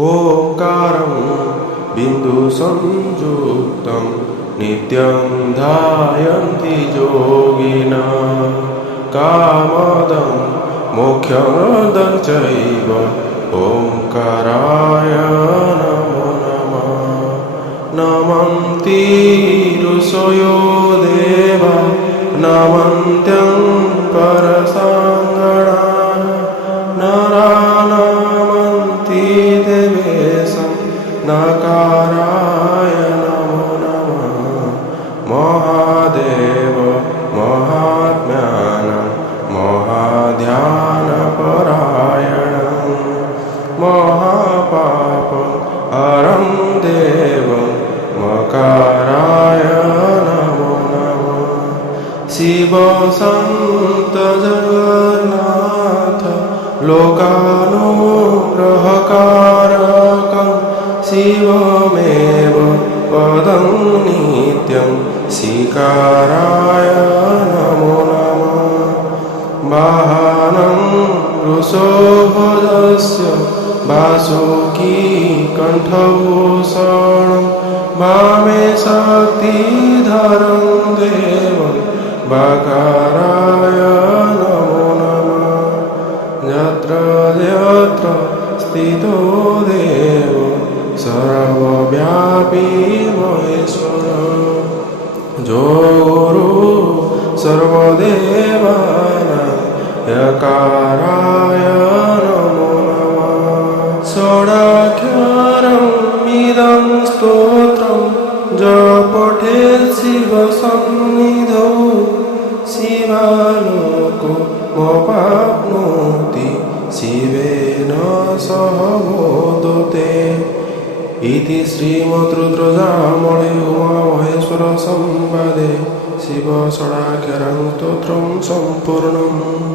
ओंकारं बिन्दुसंयुक्तं नित्यं ध्यायन्ति योगिनः कामदं मोक्षदं चैव ओंकाराय नमो नमः। नमन्ति ऋषयो देवा नमन्त्यं परसाङ्गणाः नरा नमन्ति देवेशं नकाराय नमो नमः। महादेव महात्म्यानं महाध्यानपरायणं महापाप हरं देवं मकाराय नमो नमः। शिव सन्त जगन्नाथ लोकानुग्रहकारकं शिवमेव पदं नित्यं शिकाराय नमो नमः। वाहनं वृषभस्य वासुकी कण्ठभूषणं वामे शक्तिधरं देवं वाकाराय नमो नमः। यत्र यत्र स्थितो देवो सर्वव्यापी महेश्वर जो गुरु सर्वदेवानां यकाराय नमो नमः। षडाक्षरमिदं स्तोत्रं जपठेत् शिवसन्निधौ शिवालोको मोपाप्नोति शिवेन सह मोदते। इति श्रीमद्रुद्रजामले उमामहेश्वरसंवादे शिवषडाक्षरं स्तोत्रं सम्पूर्णम्।